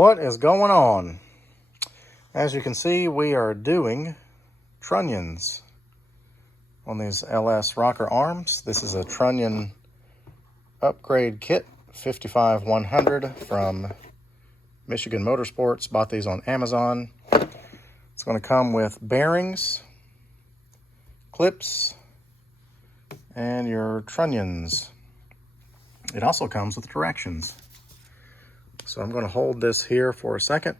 What is going on? As you can see, we are doing trunnions on these LS rocker arms. This is a trunnion upgrade kit, 55100 from Michigan Motorsports. Bought these on Amazon. It's going to come with bearings, clips, and your trunnions. It also comes with directions. So I'm going to hold this here for a second,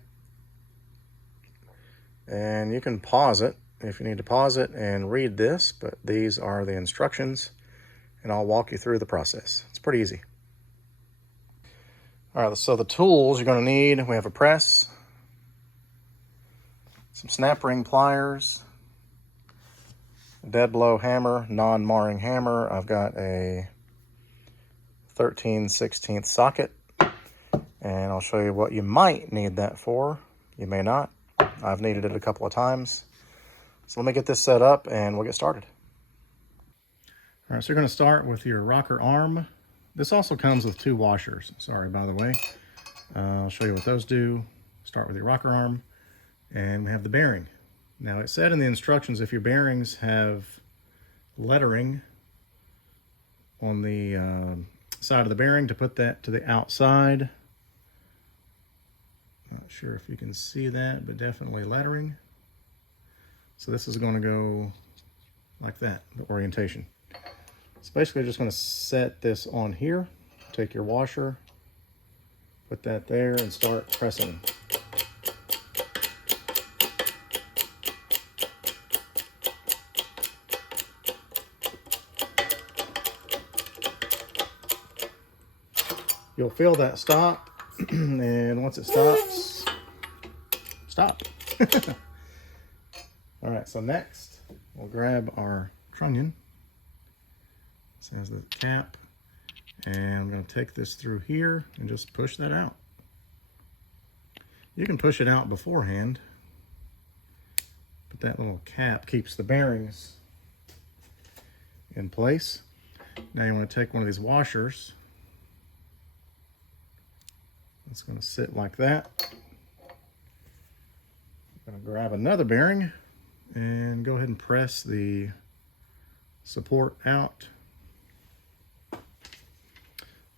and you can pause it if you need to pause it and read this, but these are the instructions, and I'll walk you through the process. It's pretty easy. All right, so the tools you're going to need, we have a press, some snap ring pliers, a dead blow hammer, non-marring hammer. I've got a 13/16 socket, and I'll show you what you might need that for. You may not. I've needed it a couple of times. So let me get this set up and we'll get started. All right, so you're going to start with your rocker arm. This also comes with 2 washers. Sorry, by the way. I'll show you what those do. Start with your rocker arm, and we have the bearing. Now, it said in the instructions if your bearings have lettering on the side of the bearing, to put that to the outside. Not sure if you can see that, but definitely lettering. So this is going to go like that, the orientation. So basically, just going to set this on here. Take your washer, put that there, and start pressing. You'll feel that stop, and once it stops, stop. All right, so next, we'll grab our trunnion. This has the cap, and I'm going to take this through here and just push that out. You can push it out beforehand, but that little cap keeps the bearings in place. Now you want to take one of these washers. It's going to sit like that. I'm going to grab another bearing and go ahead and press the support out.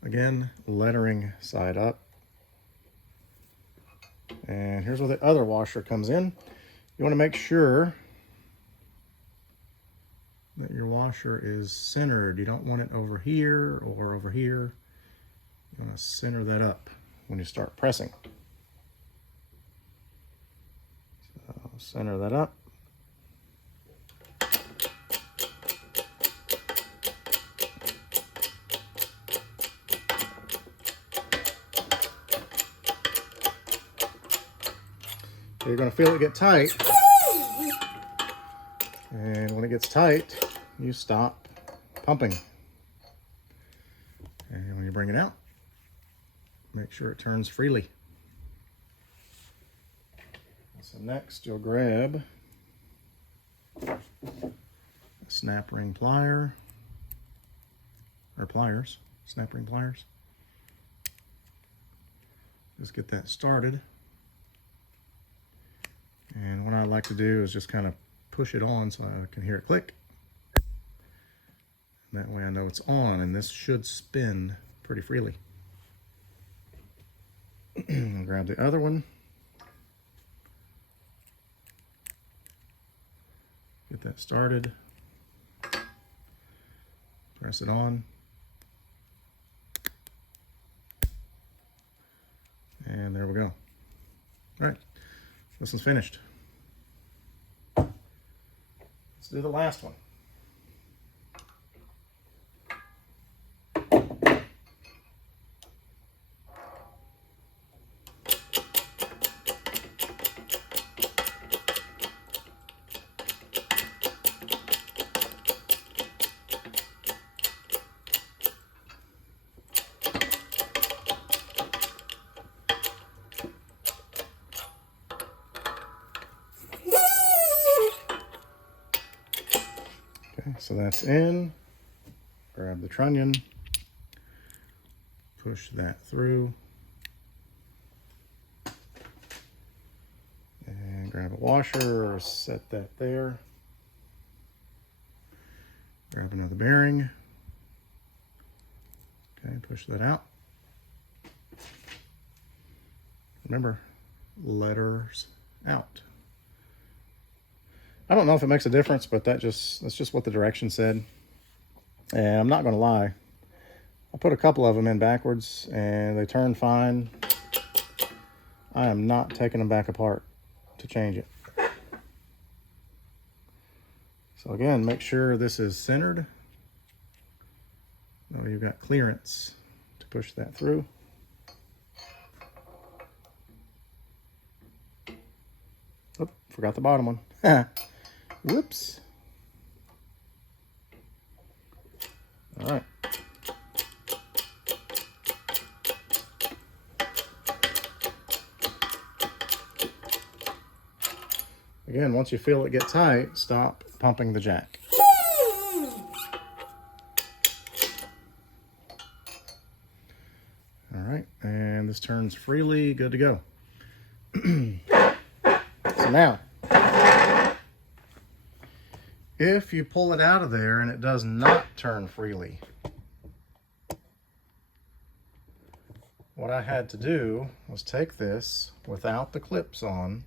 Again, lettering side up. And here's where the other washer comes in. You want to make sure that your washer is centered. You don't want it over here or over here. You want to center that up when you start pressing. So center that up. You're going to feel it get tight. And when it gets tight, you stop pumping. And when you bring it out, make sure it turns freely. So next, you'll grab a snap ring plier, or pliers, snap ring pliers. Just get that started. And what I like to do is just kind of push it on so I can hear it click. And that way I know it's on, and this should spin pretty freely. Grab the other one. Get that started. Press it on. And there we go. All right. This one's finished. Let's do the last one. Okay, so that's in. Grab the trunnion, push that through, washer, set that there. Grab another bearing. Okay, push that out. Remember, letters out. I don't know if it makes a difference, but that's just what the direction said. And I'm not going to lie, I put a couple of them in backwards and they turn fine. I am not taking them back apart to change it. So again, make sure this is centered. Now you've got clearance to push that through. Oh, forgot the bottom one. Whoops. All right. Again, once you feel it get tight, stop pumping the jack. All right, and this turns freely, good to go. So now, if you pull it out of there and it does not turn freely, what I had to do was take this without the clips on,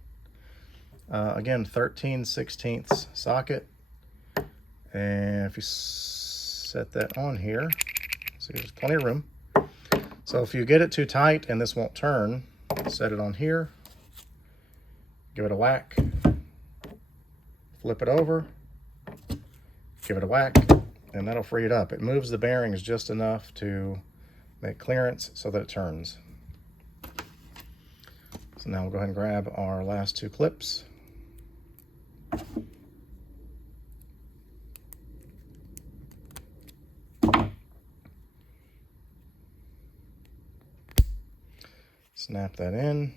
again 13/16 socket, and if you set that on here, see there's plenty of room. So if you get it too tight and this won't turn, set it on here, give it a whack, flip it over, give it a whack, and that'll free it up. It moves the bearings just enough to make clearance so that it turns. So now we'll go ahead and grab our last two clips. Snap that in.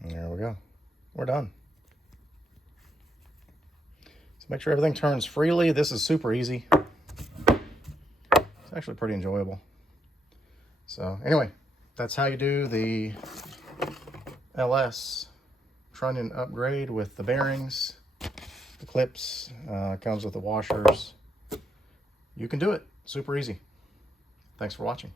And there we go. We're done. So make sure everything turns freely. This is super easy. It's actually pretty enjoyable. So anyway, that's how you do the LS Trunnion upgrade with the bearings, the clips, comes with the washers. You can do it. Super easy. Thanks for watching.